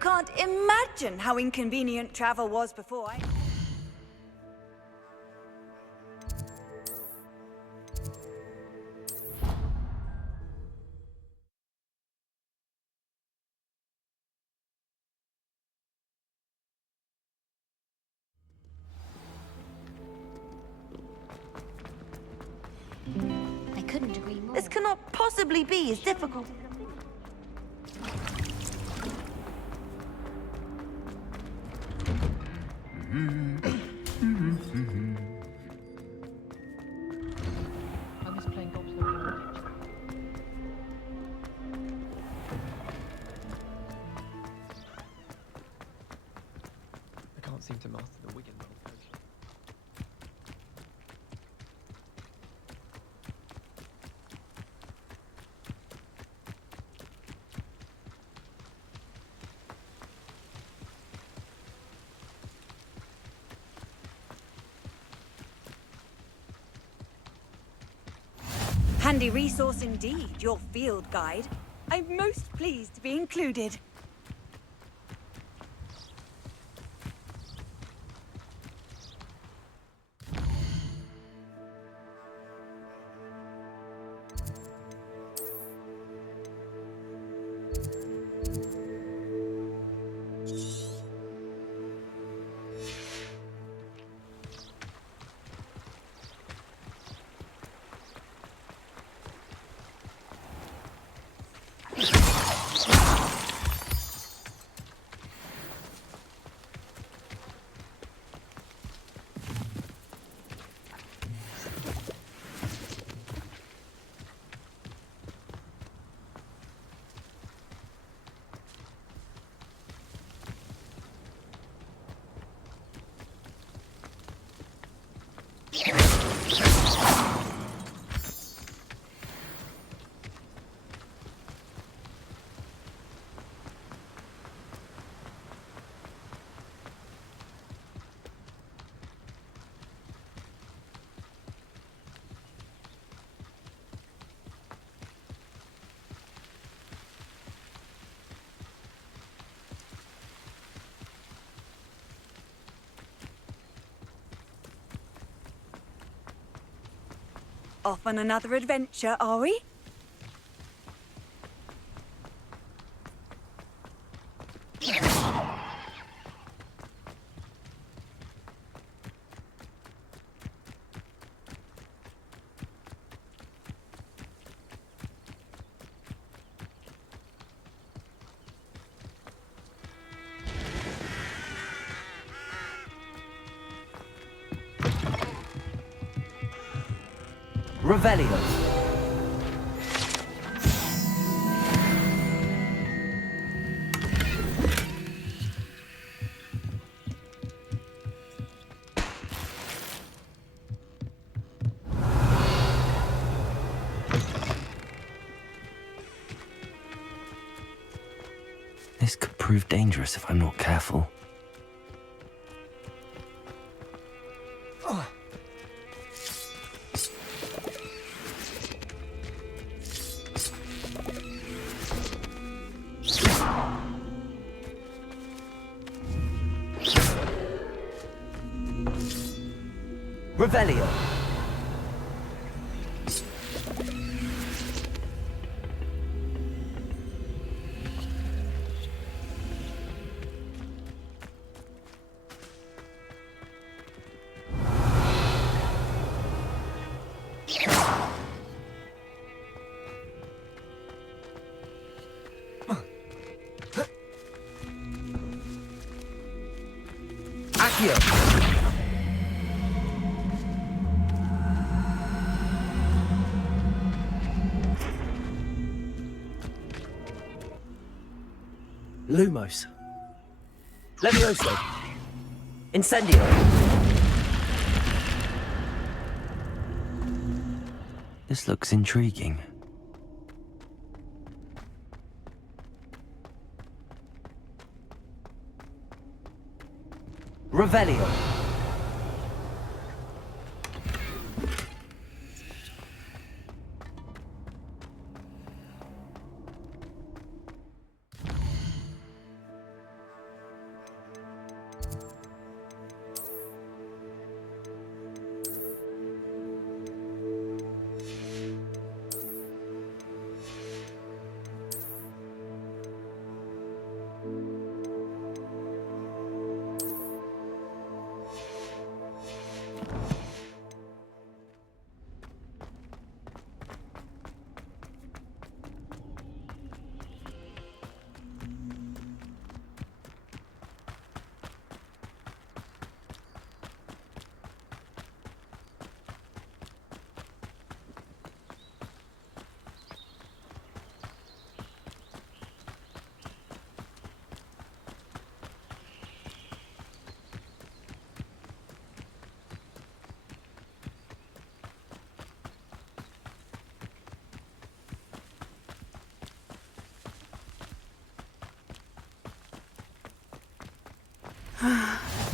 can't imagine how inconvenient travel was before I... I couldn't agree more. This cannot possibly be as difficult. I was playing golf with the I can't seem to master the Wigan roll coach. Handy resource indeed, your field guide. I'm most pleased to be included. Off on another adventure, are we? Revelio. This could prove dangerous if I'm not careful. Revelio. Accio. Lumos. Levioso. Incendio. This looks intriguing. Revelio.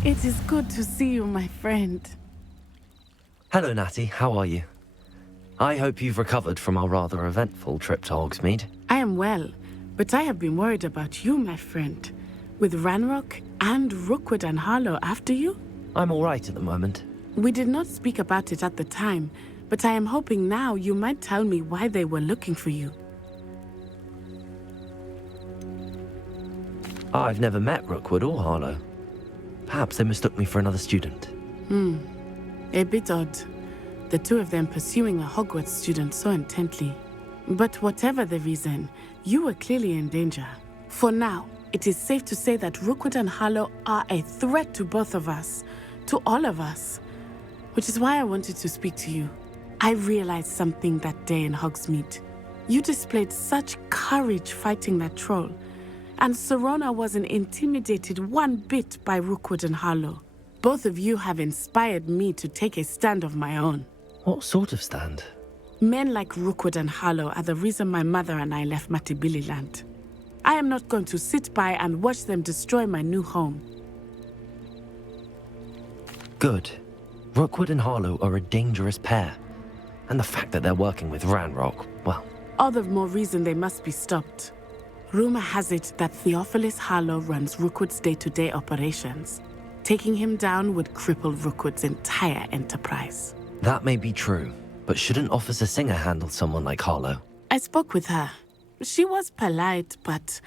It is good to see you, my friend. Hello, Natty. How are you? I hope you've recovered from our rather eventful trip to Hogsmeade. I am well, but I have been worried about you, my friend. With Ranrock and Rookwood and Harlow after you? I'm all right at the moment. We did not speak about it at the time, but I am hoping now you might tell me why they were looking for you. I've never met Rookwood or Harlow. Perhaps they mistook me for another student. A bit odd. The two of them pursuing a Hogwarts student so intently. But whatever the reason, you were clearly in danger. For now, it is safe to say that Rookwood and Harlow are a threat to both of us, to all of us. Which is why I wanted to speak to you. I realized something that day in Hogsmeade. You displayed such courage fighting that troll, and Serona wasn't intimidated one bit by Rookwood and Harlow. Both of you have inspired me to take a stand of my own. What sort of stand? Men like Rookwood and Harlow are the reason my mother and I left Matibili land. I am not going to sit by and watch them destroy my new home. Good. Rookwood and Harlow are a dangerous pair. And the fact that they're working with Ranrock, well... All the more reason they must be stopped. Rumor has it that Theophilus Harlow runs Rookwood's day-to-day operations. Taking him down would cripple Rookwood's entire enterprise. That may be true, but shouldn't Officer Singer handle someone like Harlow? I spoke with her. She was polite, but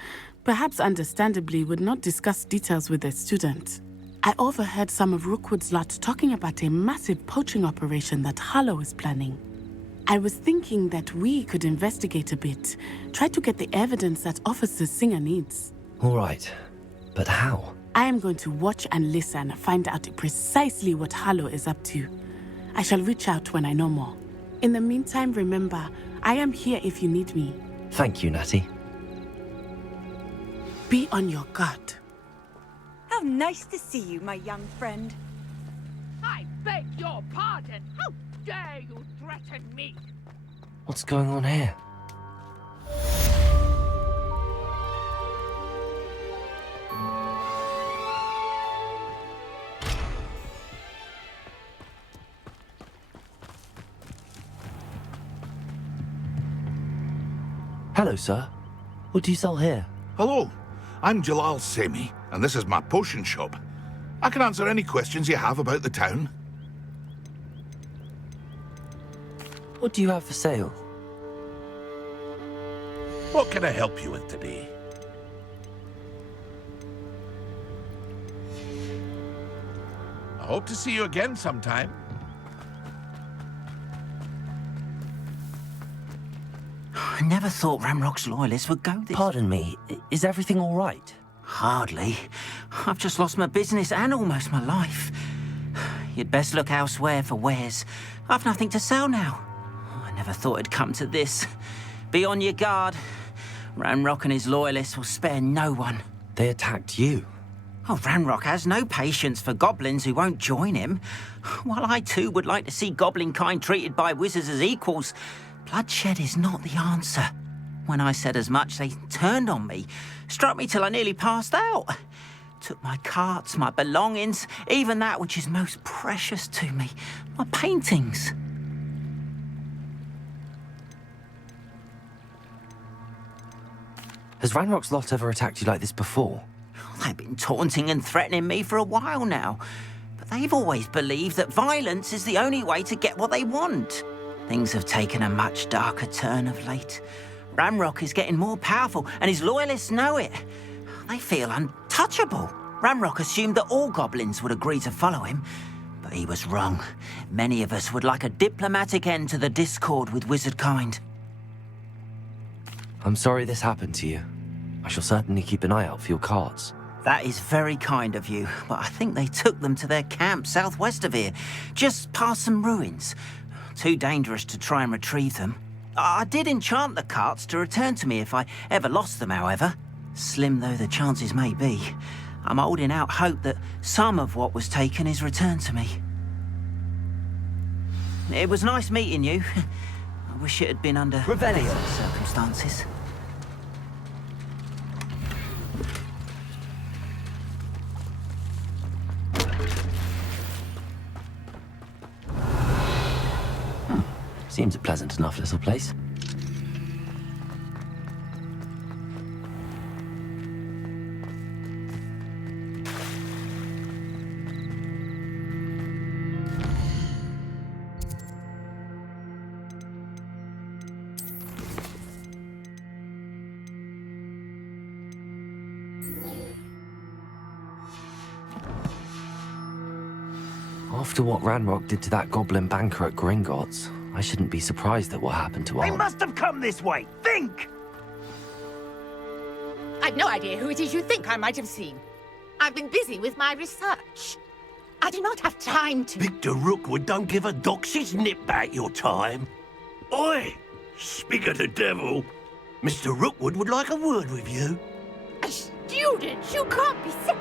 perhaps understandably would not discuss details with a student. I overheard some of Rookwood's lot talking about a massive poaching operation that Harlow is planning. I was thinking that we could investigate a bit, try to get the evidence that Officer Singer needs. All right, but how? I am going to watch and listen, find out precisely what Harlow is up to. I shall reach out when I know more. In the meantime, remember, I am here if you need me. Thank you, Natty. Be on your guard. How nice to see you, my young friend. I beg your pardon. How dare you threaten me? What's going on here? Hello, sir. What do you sell here? Hello, I'm Jalal Semi, and this is my potion shop. I can answer any questions you have about the town. What do you have for sale? What can I help you with today? I hope to see you again sometime. I never thought Ranrock's loyalists would go this... Pardon me, is everything all right? Hardly. I've just lost my business and almost my life. You'd best look elsewhere for wares. I've nothing to sell now. I never thought it'd come to this. Be on your guard. Ranrock and his loyalists will spare no one. They attacked you. Oh, Ranrock has no patience for goblins who won't join him. While I too would like to see goblin kind treated by wizards as equals, bloodshed is not the answer. When I said as much, they turned on me, struck me till I nearly passed out. Took my carts, my belongings, even that which is most precious to me, my paintings. Has Ranrock's lot ever attacked you like this before? They've been taunting and threatening me for a while now, but they've always believed that violence is the only way to get what they want. Things have taken a much darker turn of late. Ranrock is getting more powerful, and his loyalists know it. They feel untouchable. Ranrock assumed that all goblins would agree to follow him, but he was wrong. Many of us would like a diplomatic end to the discord with wizard kind. I'm sorry this happened to you. I shall certainly keep an eye out for your carts. That is very kind of you, but I think they took them to their camp southwest of here, just past some ruins. Too dangerous to try and retrieve them. I did enchant the carts to return to me if I ever lost them, however. Slim though the chances may be, I'm holding out hope that some of what was taken is returned to me. It was nice meeting you. I wish it had been under Revelio. better circumstances. Seems a pleasant enough little place. After what Ranrock did to that goblin banker at Gringotts, I shouldn't be surprised at what happened to They Arn. must have come this way. Think! I've no idea who it is you think I might have seen. I've been busy with my research. I do not have time to... Victor Rookwood don't give a doxy's nip back your time. Oi! Speak of the devil. Mr. Rookwood would like a word with you. A student? You can't be so...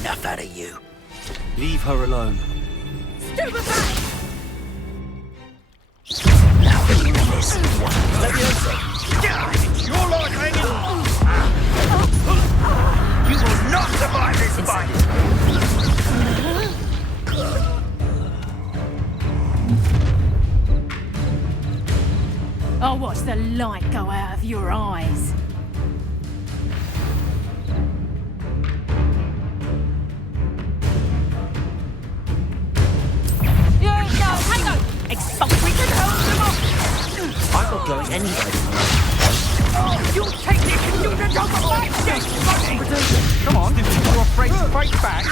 Enough out of you. Leave her alone. Stupefy! Now listen, Leviosa. It's your life hanging on. You will not survive this fight. I'll watch the light go out of your eyes. Hang on! Expulsory control them off! I'm not going anywhere. You take this and you can go away! Come on, you're afraid to fight back.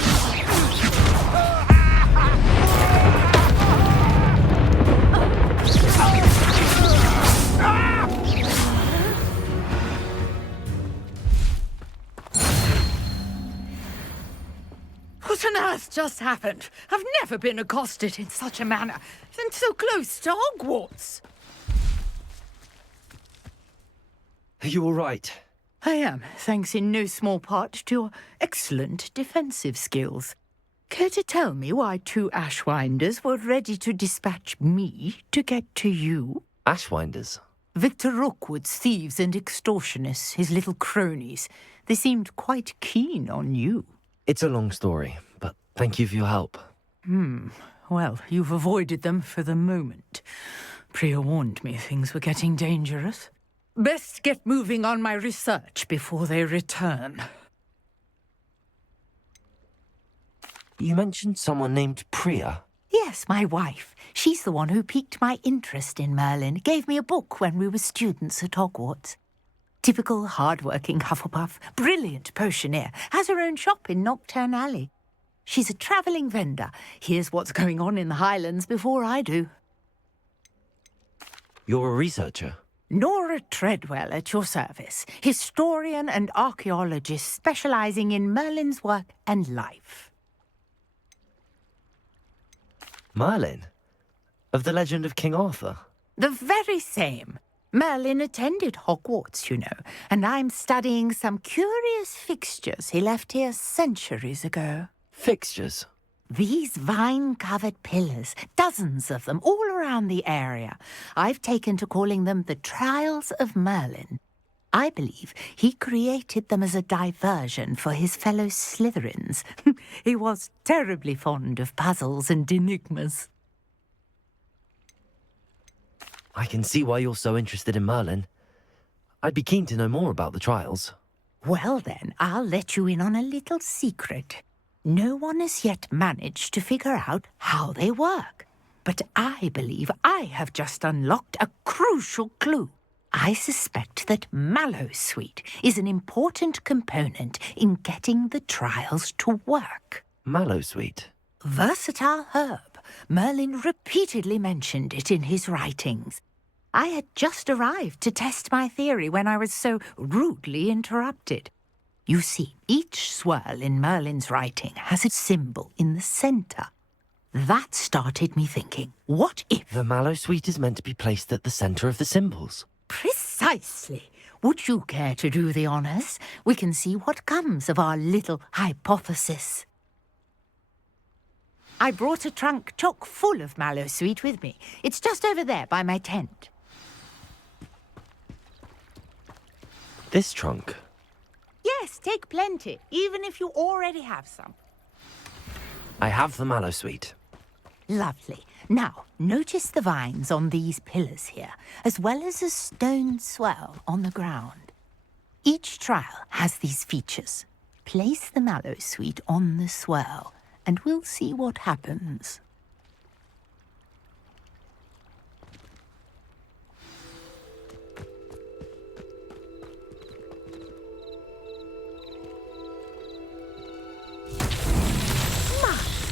What on earth just happened? I've never been accosted in such a manner, and so close to Hogwarts. Are you all right? I am, thanks in no small part to your excellent defensive skills. Care to tell me why two Ashwinders were ready to dispatch me to get to you? Ashwinders? Victor Rookwood's thieves and extortionists, his little cronies. They seemed quite keen on you. It's a long story, but thank you for your help. Well, you've avoided them for the moment. Priya warned me things were getting dangerous. Best get moving on my research before they return. You mentioned someone named Priya. Yes, my wife. She's the one who piqued my interest in Merlin. Gave me a book when we were students at Hogwarts. Typical hard-working Hufflepuff, brilliant potioneer, has her own shop in Knockturn Alley. She's a travelling vendor. Hears what's going on in the Highlands before I do. You're a researcher? Nora Treadwell at your service, historian and archaeologist specialising in Merlin's work and life. Merlin? Of the legend of King Arthur? The very same. Merlin attended Hogwarts, you know, and I'm studying some curious fixtures he left here centuries ago. Fixtures? These vine-covered pillars, dozens of them, all around the area. I've taken to calling them the Trials of Merlin. I believe he created them as a diversion for his fellow Slytherins. He was terribly fond of puzzles and enigmas. I can see why you're so interested in Merlin. I'd be keen to know more about the trials. Well then, I'll let you in on a little secret. No one has yet managed to figure out how they work. But I believe I have just unlocked a crucial clue. I suspect that Mallowsweet is an important component in getting the trials to work. Mallowsweet? Versatile herb. Merlin repeatedly mentioned it in his writings. I had just arrived to test my theory when I was so rudely interrupted. You see, each swirl in Merlin's writing has a symbol in the centre. That started me thinking, what if... The Mallowsweet is meant to be placed at the centre of the symbols. Precisely. Would you care to do the honours? We can see what comes of our little hypothesis. I brought a trunk chock full of Mallowsweet with me. It's just over there by my tent. This trunk? Yes, take plenty, even if you already have some. I have the Mallowsweet. Lovely. Now, notice the vines on these pillars here, as well as a stone swell on the ground. Each trial has these features. Place the mallow sweet on the swell, and we'll see what happens.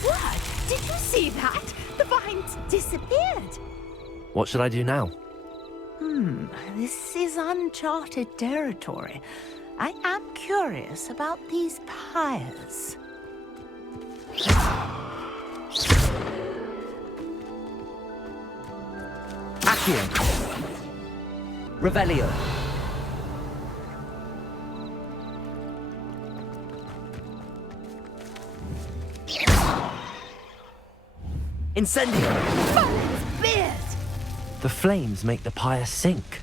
Word! Did you see that? The vines disappeared. What should I do now? This is uncharted territory. I am curious about these pyres. Accio. Revelio. Incendio. Merlin's beard! The flames make the pyre sink.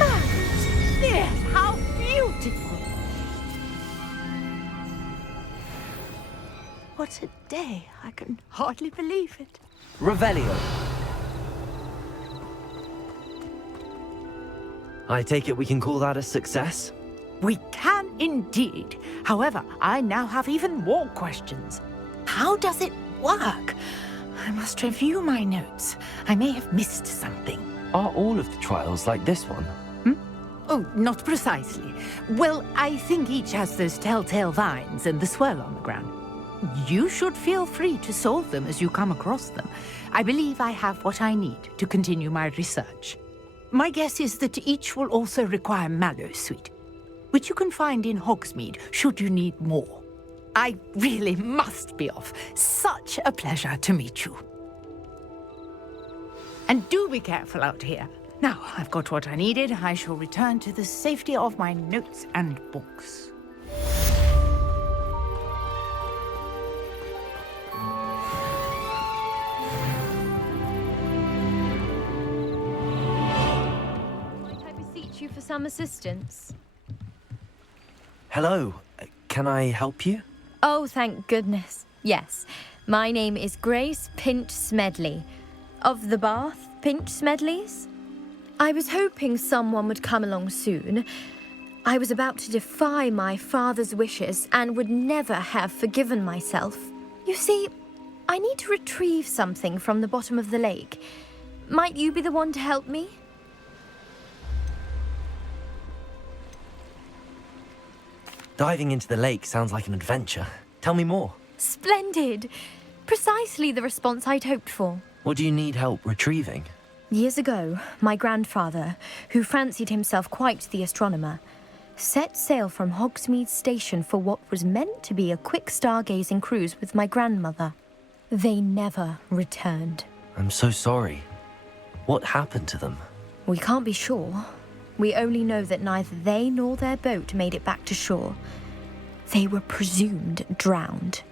Merlin's beard! How beautiful! What a day. I can hardly believe it. Revelio. I take it we can call that a success? We can indeed. However, I now have even more questions. How does it work? I must review my notes. I may have missed something. Are all of the trials like this one? Oh, not precisely. Well, I think each has those telltale vines and the swirl on the ground. You should feel free to solve them as you come across them. I believe I have what I need to continue my research. My guess is that each will also require mallow sweet, which you can find in Hogsmeade should you need more. I really must be off. Such a pleasure to meet you. And do be careful out here. Now I've got what I needed, I shall return to the safety of my notes and books. You for some assistance? Hello. Can I help you? Oh, thank goodness. Yes. My name is Grace Pinch Smedley. Of the Bath Pinch Smedleys? I was hoping someone would come along soon. I was about to defy my father's wishes and would never have forgiven myself. You see, I need to retrieve something from the bottom of the lake. Might you be the one to help me? Diving into the lake sounds like an adventure. Tell me more. Splendid! Precisely the response I'd hoped for. What do you need help retrieving? Years ago, my grandfather, who fancied himself quite the astronomer, set sail from Hogsmeade Station for what was meant to be a quick stargazing cruise with my grandmother. They never returned. I'm so sorry. What happened to them? We can't be sure. We only know that neither they nor their boat made it back to shore. They were presumed drowned.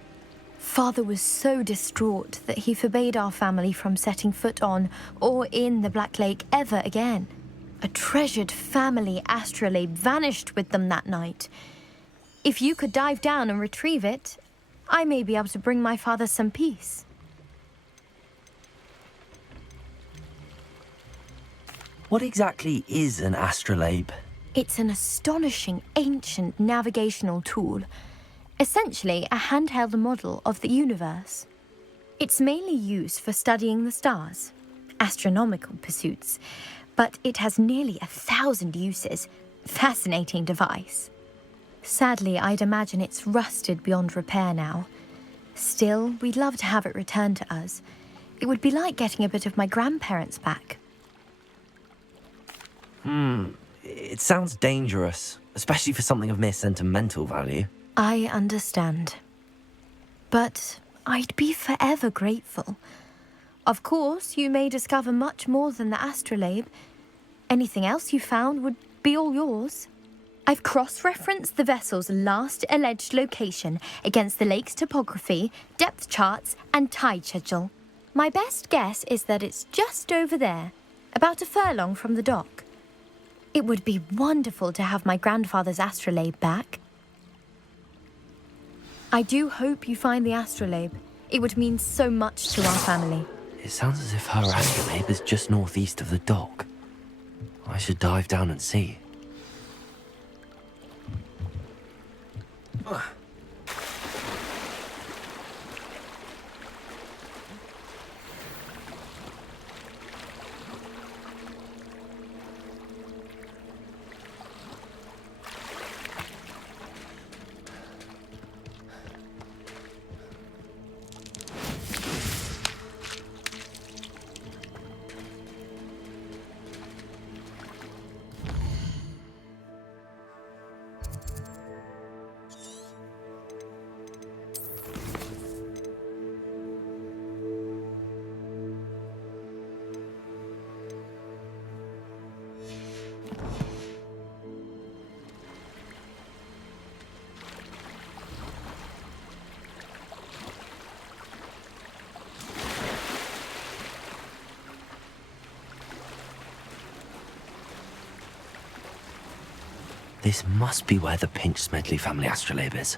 Father was so distraught that he forbade our family from setting foot on or in the Black Lake ever again. A treasured family astrolabe vanished with them that night. If you could dive down and retrieve it, I may be able to bring my father some peace. What exactly is an astrolabe? It's an astonishing ancient navigational tool. Essentially, a handheld model of the universe. It's mainly used for studying the stars, astronomical pursuits, but it has nearly 1,000 uses. Fascinating device. Sadly, I'd imagine it's rusted beyond repair now. Still, we'd love to have it returned to us. It would be like getting a bit of my grandparents back. It sounds dangerous, especially for something of mere sentimental value. I understand. But I'd be forever grateful. Of course, you may discover much more than the astrolabe. Anything else you found would be all yours. I've cross-referenced the vessel's last alleged location against the lake's topography, depth charts, and tide schedule. My best guess is that it's just over there, about a furlong from the dock. It would be wonderful to have my grandfather's astrolabe back. I do hope you find the astrolabe. It would mean so much to our family. It sounds as if her astrolabe is just northeast of the dock. I should dive down and see. This must be where the Pinch-Smedley family astrolabe is.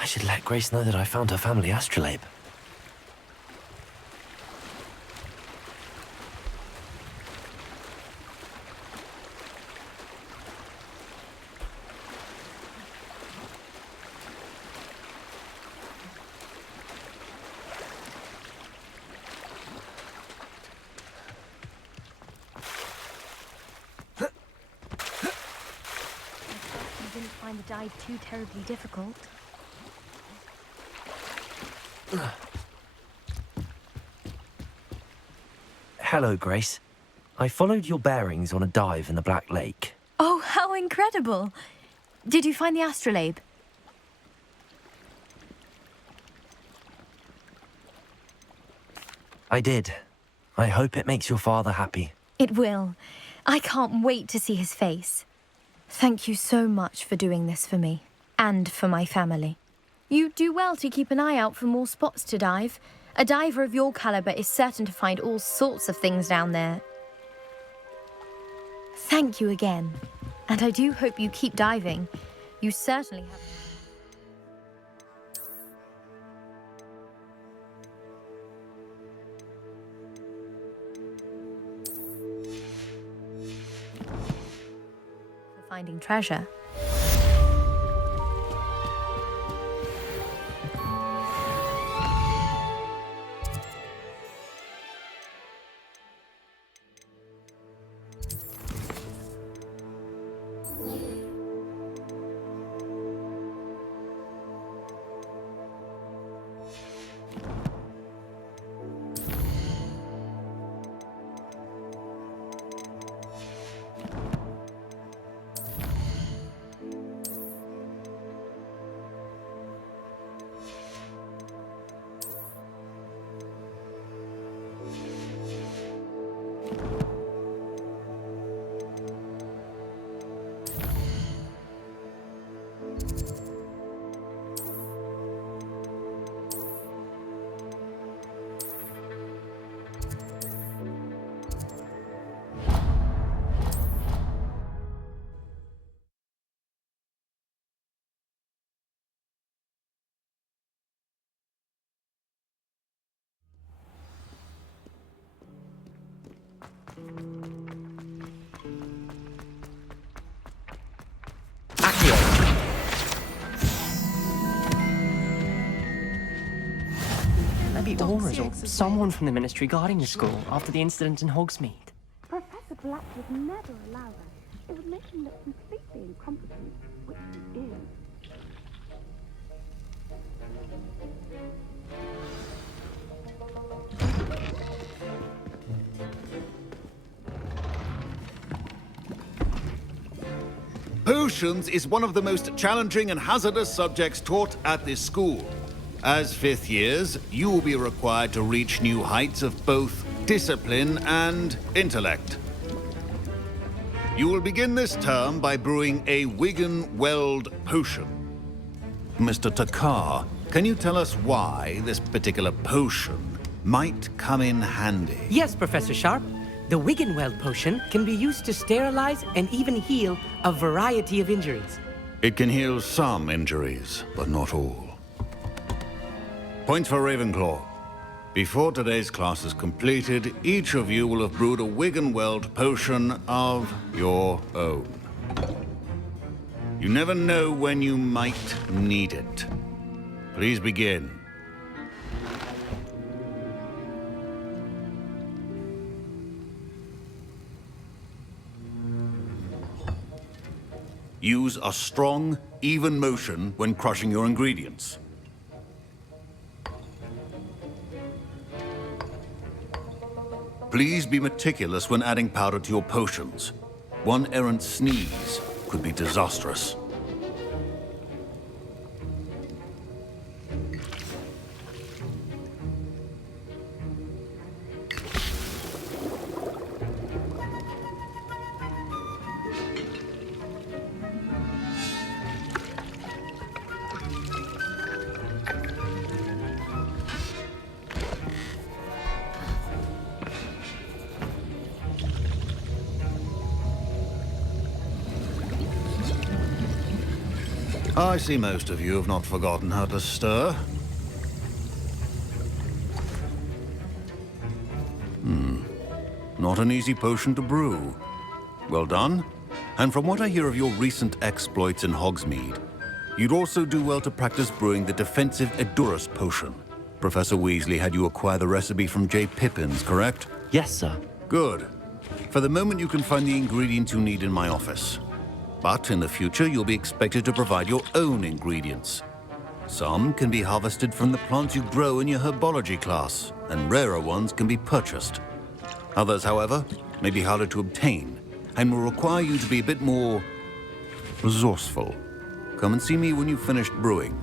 I should let Grace know that I found her family astrolabe. You didn't find the dive too terribly difficult. Hello, Grace. I followed your bearings on a dive in the Black Lake. Oh, how incredible! Did you find the astrolabe? I did. I hope it makes your father happy. It will. I can't wait to see his face. Thank you so much for doing this for me, and for my family. You do well to keep an eye out for more spots to dive. A diver of your caliber is certain to find all sorts of things down there. Thank you again, and I do hope you keep diving. You certainly have... for finding treasure. Maybe Aura's or someone from the Ministry guarding the school after the incident in Hogsmeade. Professor Black would never allow that. It would make him look completely incompetent, which he is. Potions is one of the most challenging and hazardous subjects taught at this school. As fifth years, you will be required to reach new heights of both discipline and intellect. You will begin this term by brewing a Wigan-Weld potion. Mr. Takar, can you tell us why this particular potion might come in handy? Yes, Professor Sharp. The Wigan-Weld potion can be used to sterilize and even heal a variety of injuries. It can heal some injuries, but not all. Point for Ravenclaw. Before today's class is completed, each of you will have brewed a Wigan-Weld potion of your own. You never know when you might need it. Please begin. Use a strong, even motion when crushing your ingredients. Please be meticulous when adding powder to your potions. One errant sneeze could be disastrous. I see most of you have not forgotten how to stir. Not an easy potion to brew. Well done. And from what I hear of your recent exploits in Hogsmeade, you'd also do well to practice brewing the defensive Edurus potion. Professor Weasley had you acquire the recipe from J. Pippins, correct? Yes, sir. Good. For the moment, you can find the ingredients you need in my office. But in the future, you'll be expected to provide your own ingredients. Some can be harvested from the plants you grow in your herbology class, and rarer ones can be purchased. Others, however, may be harder to obtain and will require you to be a bit more resourceful. Come and see me when you've finished brewing,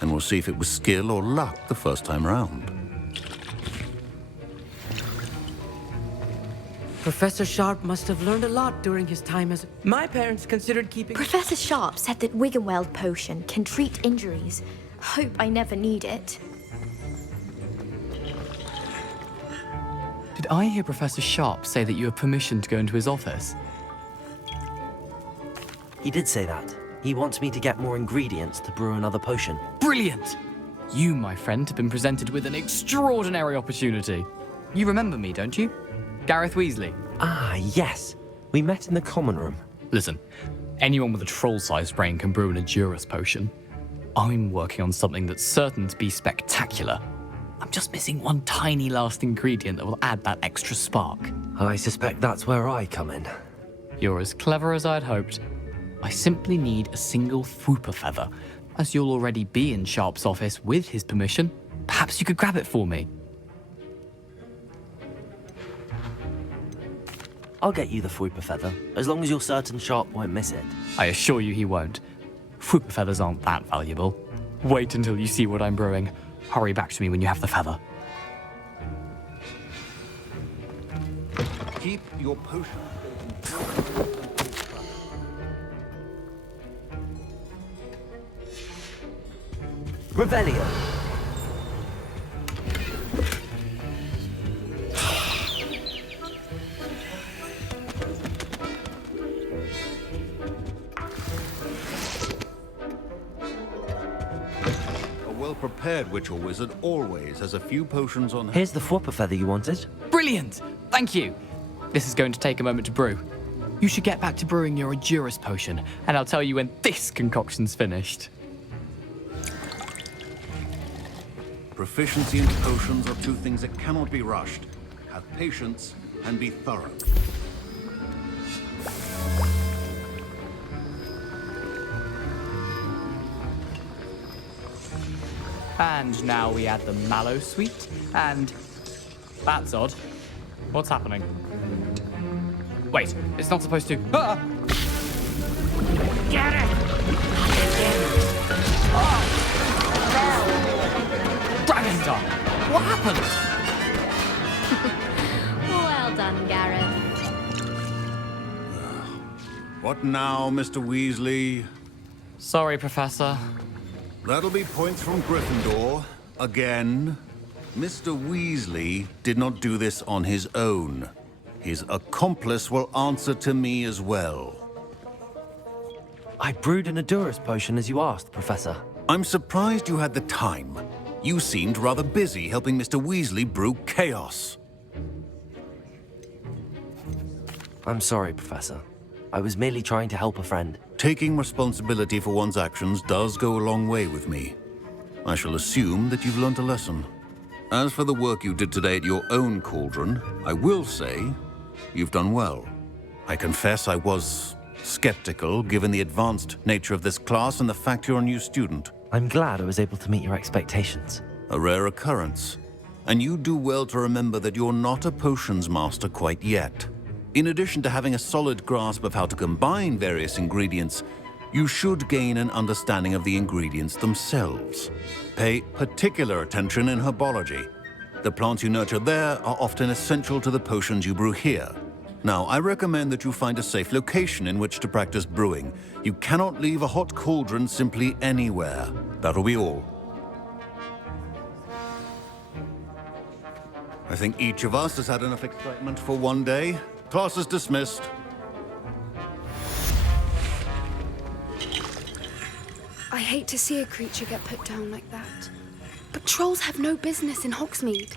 and we'll see if it was skill or luck the first time round. Professor Sharp must have learned a lot during his time as... My parents considered keeping... Professor Sharp said that Wiggenweld potion can treat injuries. Hope I never need it. Did I hear Professor Sharp say that you have permission to go into his office? He did say that. He wants me to get more ingredients to brew another potion. Brilliant! You, my friend, have been presented with an extraordinary opportunity. You remember me, don't you? Gareth Weasley. Ah, yes. We met in the common room. Listen, anyone with a troll-sized brain can brew an Adurus potion. I'm working on something that's certain to be spectacular. I'm just missing one tiny last ingredient that will add that extra spark. I suspect that's where I come in. You're as clever as I'd hoped. I simply need a single Fwooper feather. As you'll already be in Sharp's office with his permission, perhaps you could grab it for me. I'll get you the Fwooper feather, as long as you're certain Sharp won't miss it. I assure you he won't. Fwooper feathers aren't that valuable. Wait until you see what I'm brewing. Hurry back to me when you have the feather. Keep your potion. Revelio. Well-prepared witch or wizard always has a few potions on hand. Here's the Fwooper feather you wanted. Brilliant! Thank you! This is going to take a moment to brew. You should get back to brewing your Adurus potion, and I'll tell you when this concoction's finished. Proficiency in potions are two things that cannot be rushed. Have patience and be thorough. And now we add the mallow sweet, and... That's odd. What's happening? Wait, it's not supposed to... Ah! Get it! Oh! Dragon Tongue! What happened? Well done, Gareth. What now, Mr. Weasley? Sorry, Professor. That'll be points from Gryffindor. Again. Mr. Weasley did not do this on his own. His accomplice will answer to me as well. I brewed an Adurus potion as you asked, Professor. I'm surprised you had the time. You seemed rather busy helping Mr. Weasley brew chaos. I'm sorry, Professor. I was merely trying to help a friend. Taking responsibility for one's actions does go a long way with me. I shall assume that you've learnt a lesson. As for the work you did today at your own cauldron, I will say you've done well. I confess I was skeptical given the advanced nature of this class and the fact you're a new student. I'm glad I was able to meet your expectations. A rare occurrence. And you do well to remember that you're not a potions master quite yet. In addition to having a solid grasp of how to combine various ingredients, you should gain an understanding of the ingredients themselves. Pay particular attention in herbology. The plants you nurture there are often essential to the potions you brew here. Now, I recommend that you find a safe location in which to practice brewing. You cannot leave a hot cauldron simply anywhere. That'll be all. I think each of us has had enough excitement for one day. Class is dismissed. I hate to see a creature get put down like that. But trolls have no business in Hogsmeade.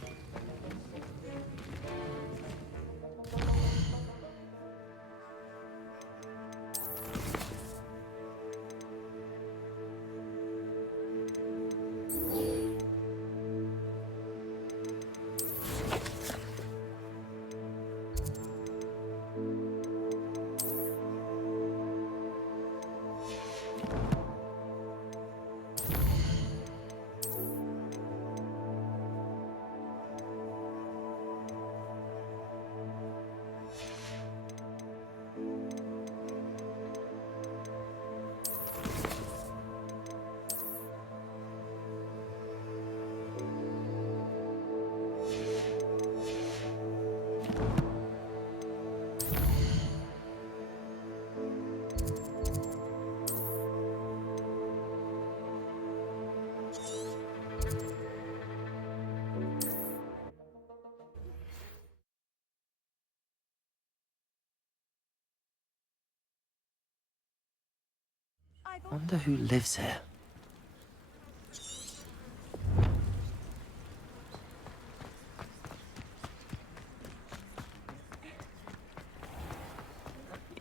Wonder who lives here.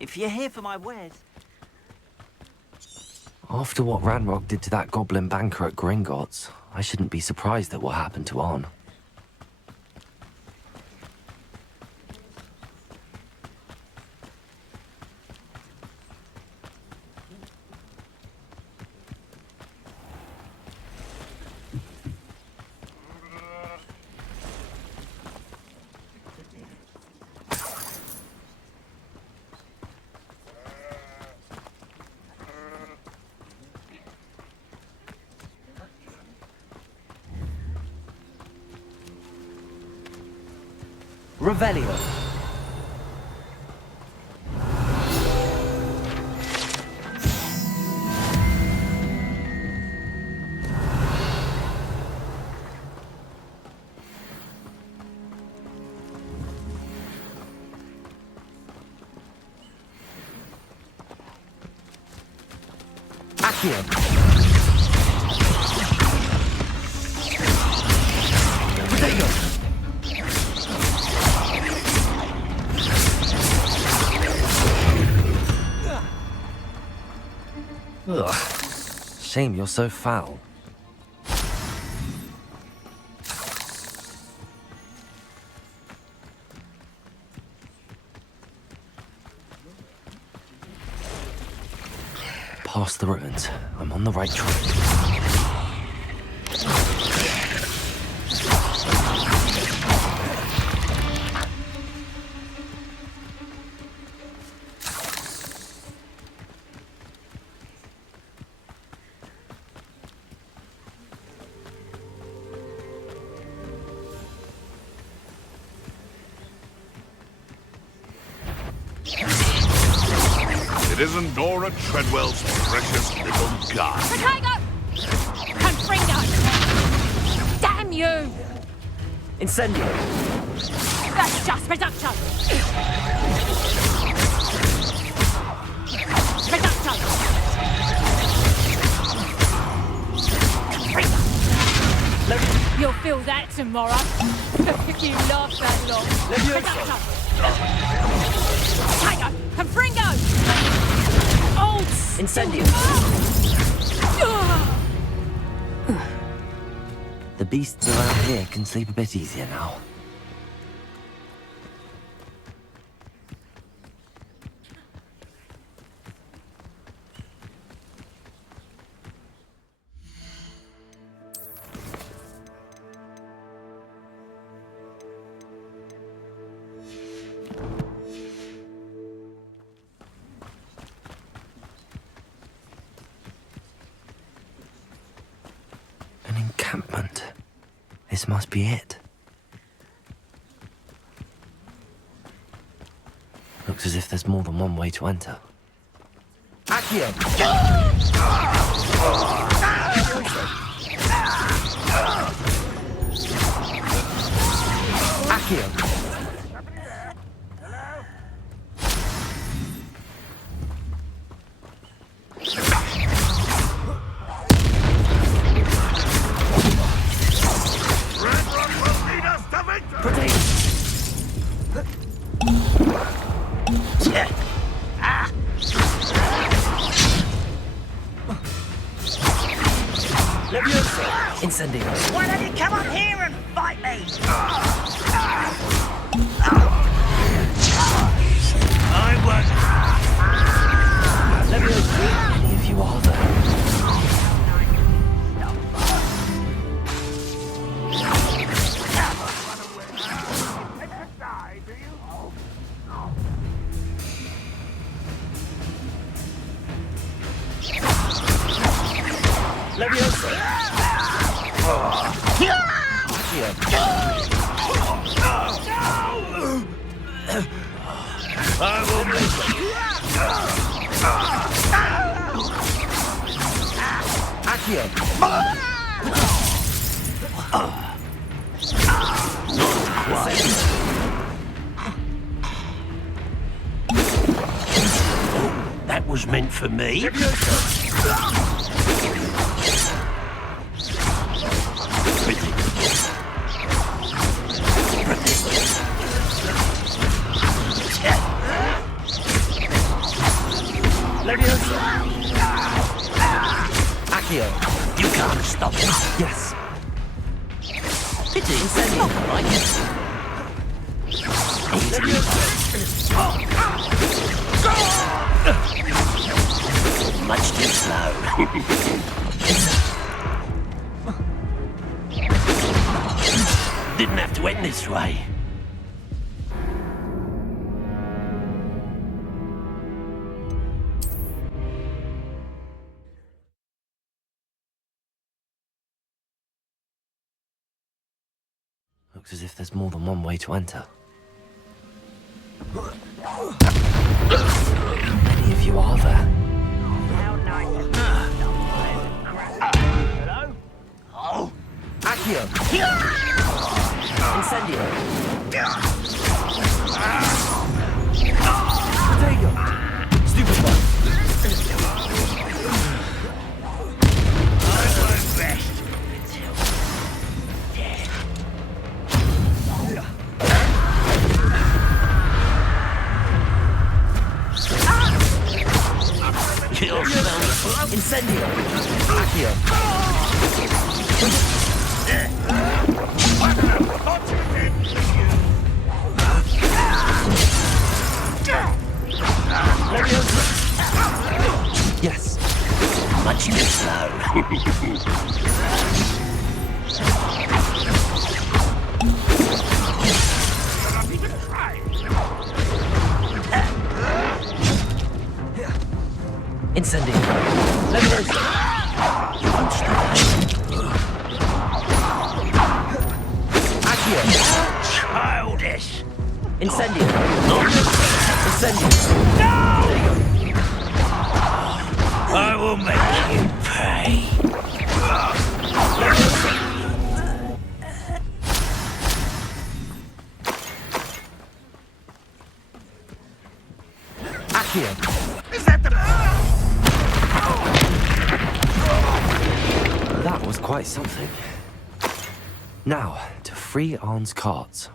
If you're here for my wares... After what Ranrock did to that goblin banker at Gringotts, I shouldn't be surprised at what happened to Arn. Revelio. Accio. Ugh. Shame you're so foul. Past the ruins. I'm on the right track. It isn't Nora Treadwell's precious little guy. Potato! Confringo! Damn you! Incendio. That's just reduction! Reduction! You'll feel that tomorrow. If you last that long. Reduction! Potato! Confringo! Old! Incendio. The beasts around here can sleep a bit easier now. An encampment. This must be it. Looks as if there's more than one way to enter. Accio. Accio. Incendio. Why don't you come up here and fight me? I won't. Any of you are there? I will make That was meant for me. Accio. You can't stop me. Yes. Pity, incendio. Much too slow. Didn't have to end this way. Looks as if there's more than one way to enter. How many of you are there? Hello? Oh. Accio! Incendio! Protego! Stupefy! I learned best. Kill them. Incendio! Accio! Yes. Much too slow. Incendio! Accio! Childish. Incendio! Incendio! No! I will make you pay. Accio! Is that the... That was quite something. Now, to free Arn's carts.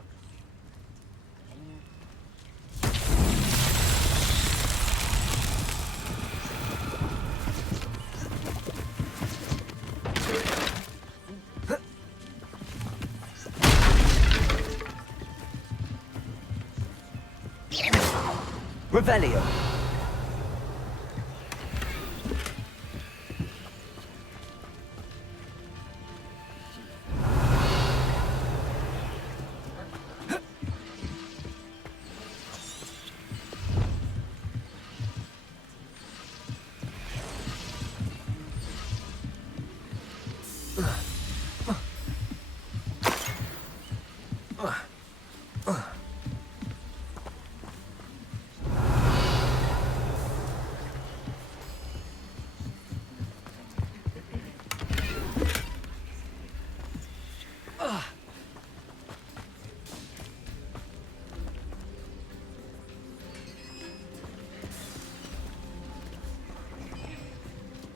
Revelio.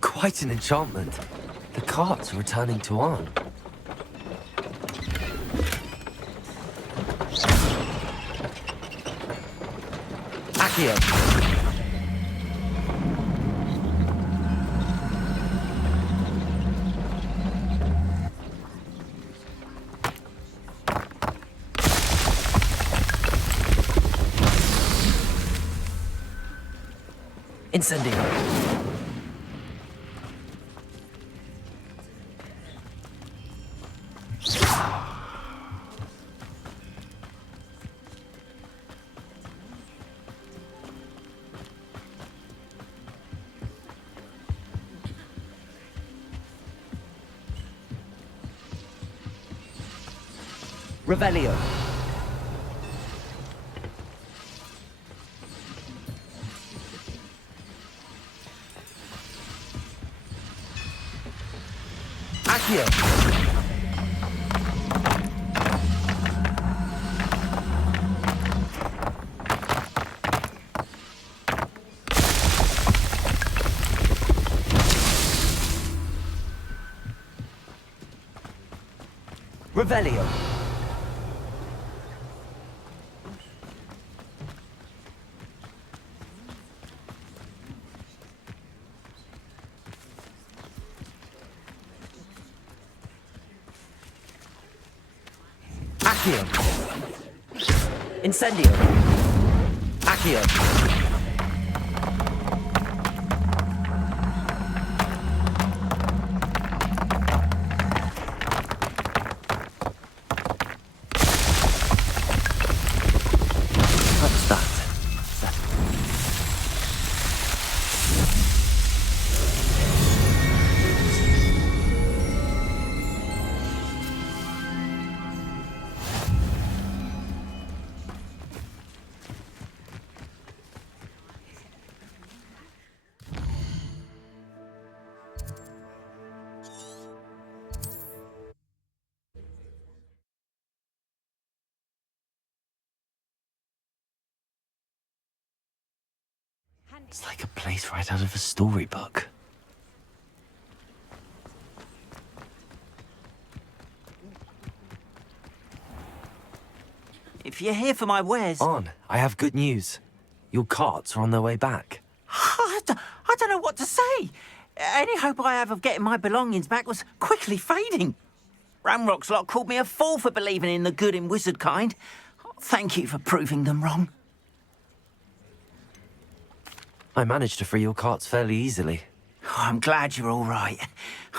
Quite an enchantment. The carts are returning to Arn. Accio! Incendio! Revelio. Accio. Revelio. Accio. Incendio. Accio. What's that? It's like a place right out of a storybook. If you're here for my wares... On, I have good news. Your carts are on their way back. I don't know what to say. Any hope I have of getting my belongings back was quickly fading. Ramrock's lot called me a fool for believing in the good in wizard kind. Thank you for proving them wrong. I managed to free your carts fairly easily. Oh, I'm glad you're all right.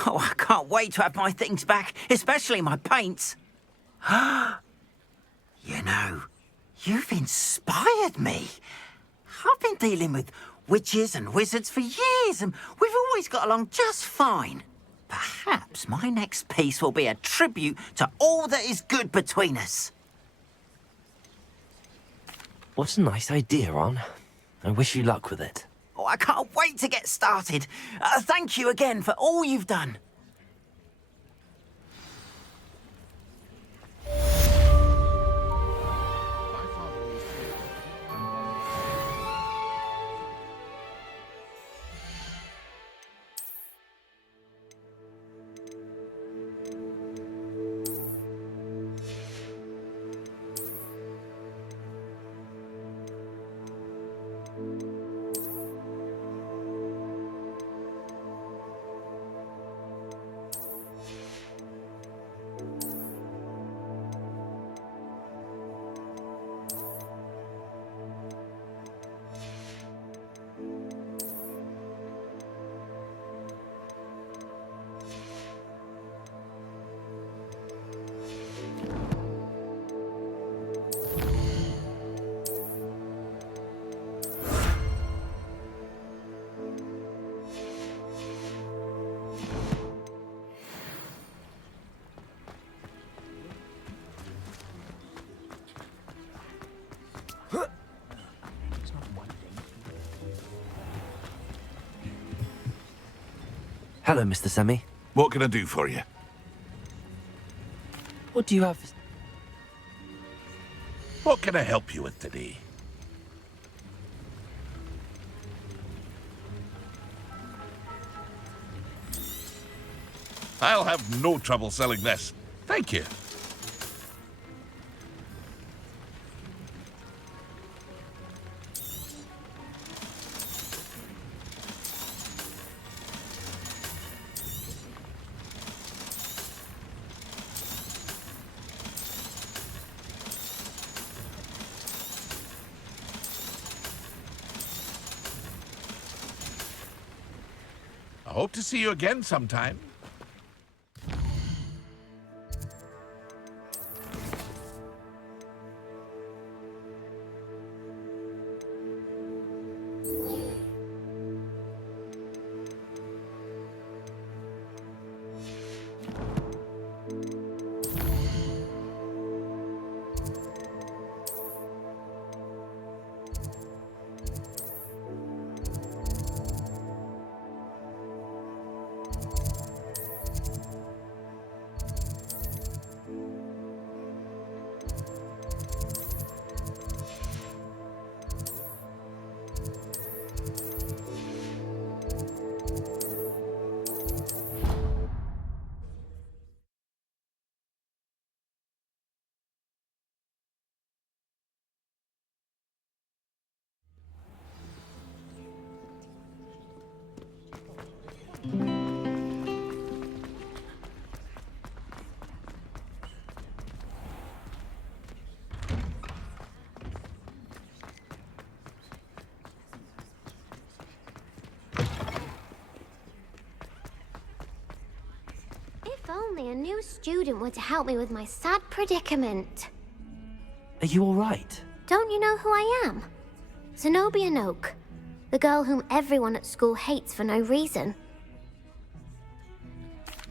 Oh, I can't wait to have my things back, especially my paints. You know, you've inspired me. I've been dealing with witches and wizards for years, and we've always got along just fine. Perhaps my next piece will be a tribute to all that is good between us. What a nice idea, Ron. I wish you luck with it. Oh, I can't wait to get started. Thank you again for all you've done. Hello, Mr. Semi. What can I do for you? What do you have? What can I help you with today? I'll have no trouble selling this. Thank you. I hope to see you again sometime. only a new student were to help me with my sad predicament. Are you alright? Don't you know who I am? Zenobia Noak, the girl whom everyone at school hates for no reason.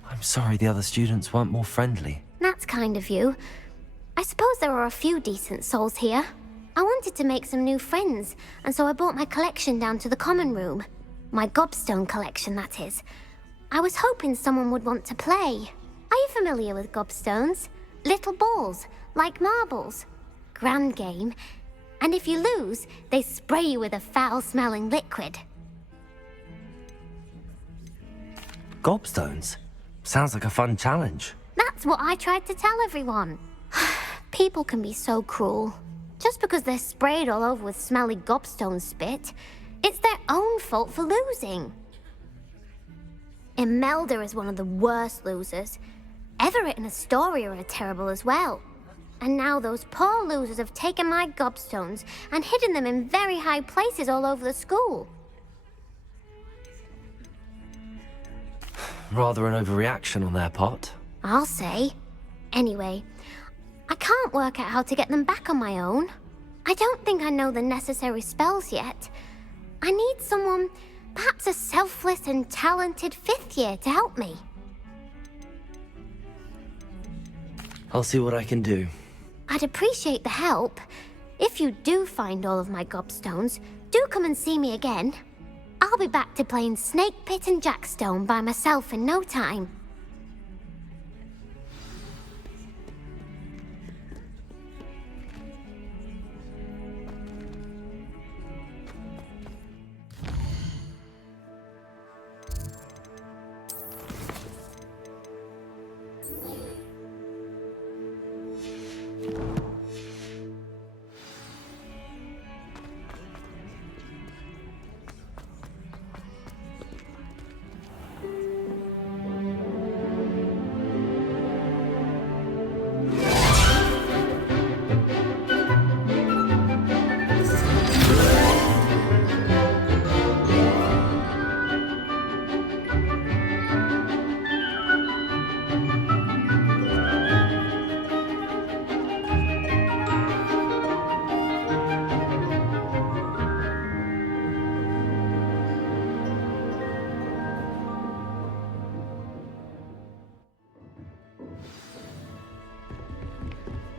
I'm sorry the other students weren't more friendly. That's kind of you. I suppose there are a few decent souls here. I wanted to make some new friends, and so I brought my collection down to the common room. My gobstone collection, that is. I was hoping someone would want to play. Are you familiar with gobstones? Little balls, like marbles. Grand game. And if you lose, they spray you with a foul-smelling liquid. Gobstones? Sounds like a fun challenge. That's what I tried to tell everyone. People can be so cruel. Just because they're sprayed all over with smelly gobstone spit, it's their own fault for losing. Imelda is one of the worst losers. Everett and Astoria are terrible as well. And now those poor losers have taken my gobstones and hidden them in very high places all over the school. Rather an overreaction on their part. I'll say. Anyway, I can't work out how to get them back on my own. I don't think I know the necessary spells yet. I need someone, perhaps a selfless and talented 5th year to help me. I'll see what I can do. I'd appreciate the help. If you do find all of my gobstones, do come and see me again. I'll be back to playing Snake Pit and Jackstone by myself in no time.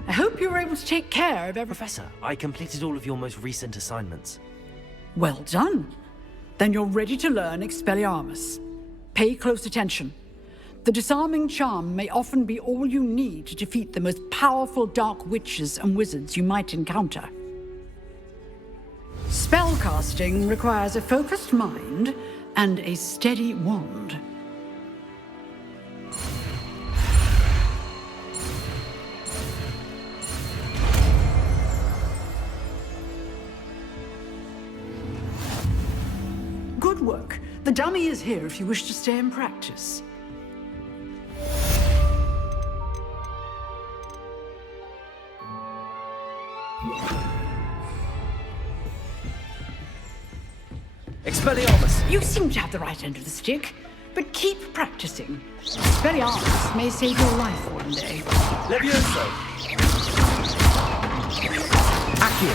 I hope you were able to take care of everything. Professor, I completed all of your most recent assignments. Well done. Then you're ready to learn Expelliarmus. Pay close attention. The disarming charm may often be all you need to defeat the most powerful dark witches and wizards you might encounter. Spellcasting requires a focused mind and a steady wand. Good work. The dummy is here if you wish to stay and practice. Expelliarmus! You seem to have the right end of the stick, but keep practicing. Expelliarmus may save your life one day. Levioso! Accio!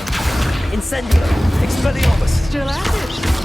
Incendio! Expelliarmus! Still at it!